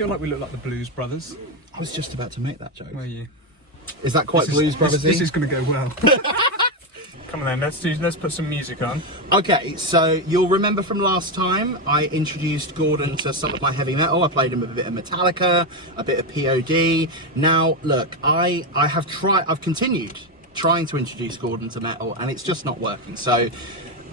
feel like we look like the Blues Brothers. I was just about to make that joke. Were you? Is that quite Blues Brothers-y? This is going to go well. Come on then, let's put some music on. Okay, so you'll remember from last time I introduced Gordon to some of my heavy metal. I played him a bit of Metallica, a bit of POD. Now, look, I've continued trying to introduce Gordon to metal, and it's just not working. So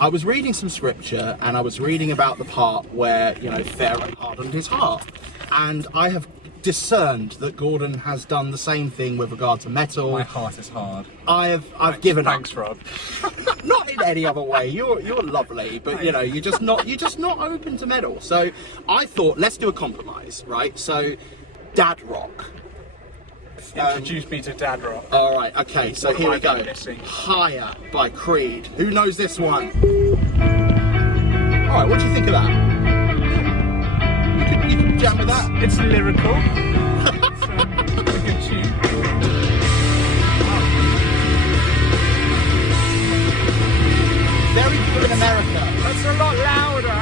I was reading some scripture, and I was reading about the part where, you know, Pharaoh hardened his heart. And I have discerned that Gordon has done the same thing with regard to metal. My heart is hard. I've given up. Thanks, Rob. Not in any other way. You're lovely, but you know, you're just not open to metal. So I thought, let's do a compromise, right? So dad rock. Introduce me to dad rock. All right, okay. So here we go. Higher by Creed. Who knows this one? All right, what do you think of that? You can jam with that. It's lyrical. It's a good tune. Very good in America. That's a lot louder.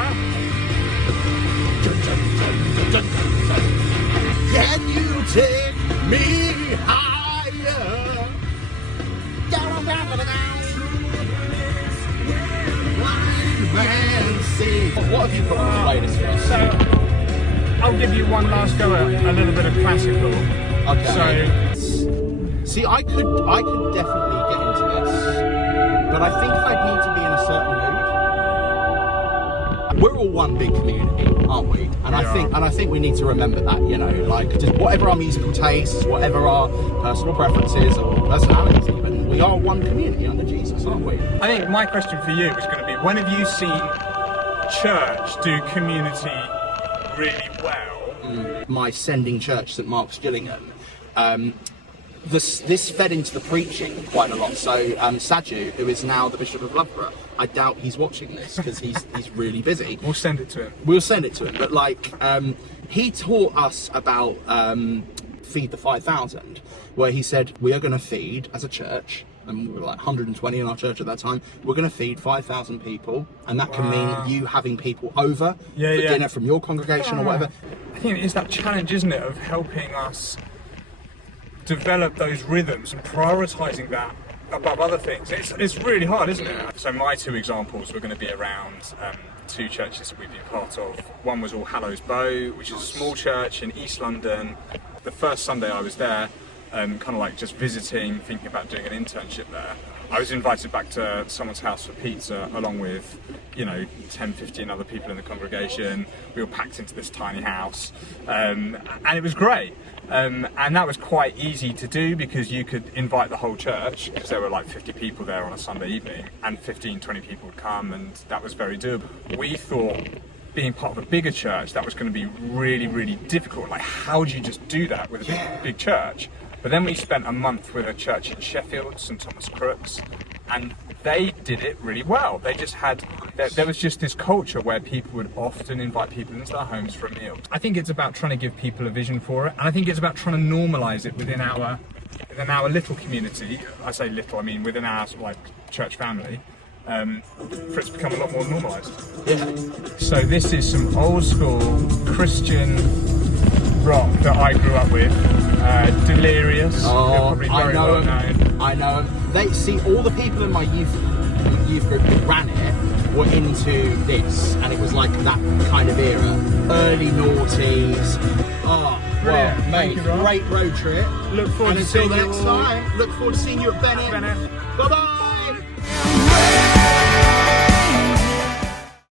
Can you take me higher? Down, down, down, What have you put on the latest for us? So, I'll give you one last go at a little bit of classical. Okay. So, see, I could definitely get into this, but I think I'd need to be in a certain mood. We're all one big community, aren't we? And I think we need to remember that, you know, like just whatever our musical tastes, whatever our personal preferences or personalities even, we are one community under Jesus, aren't we? I think my question for you is going to be, when have you seen church do community really well? My sending church, St Mark's Gillingham, this fed into the preaching quite a lot. So Saju, who is now the Bishop of Loughborough, I doubt he's watching this because he's really busy. We'll send it to him. We'll send it to him. But like, he taught us about Feed the 5,000, where he said, we are going to feed as a church, and we were like 120 in our church at that time, we're going to feed 5,000 people, and that can mean you having people over for dinner from your congregation or whatever. I think it's that challenge, isn't it, of helping us develop those rhythms and prioritising that above other things. It's really hard, isn't it? So my two examples were going to be around two churches that we've been part of. One was All Hallows Bow, which is a small church in East London. The first Sunday I was there, kind of like just visiting, thinking about doing an internship there, I was invited back to someone's house for pizza along with, you know, 10, 15 other people in the congregation. We were packed into this tiny house, and it was great. And that was quite easy to do because you could invite the whole church, because there were like 50 people there on a Sunday evening, and 15, 20 people would come, and that was very doable. We thought, being part of a bigger church, that was going to be really, really difficult. Like, how do you just do that with a big church? But then we spent a month with a church in Sheffield, St Thomas Crooks, and they did it really well. They just had, there was just this culture where people would often invite people into their homes for a meal. I think it's about trying to give people a vision for it, and I think it's about trying to normalise it within our little community. I say little, I mean within our sort of like church family, for it to become a lot more normalised. Yeah. So this is some old school Christian rock that I grew up with. Delirious. Oh, probably very well known. I know them. They see all the people in my youth group that ran it were into this, and it was like that kind of era, early noughties. Oh, well, mate, great road trip. Look forward and to seeing until you next time. Look forward to seeing you at Bennett. Bennett. Bye bye.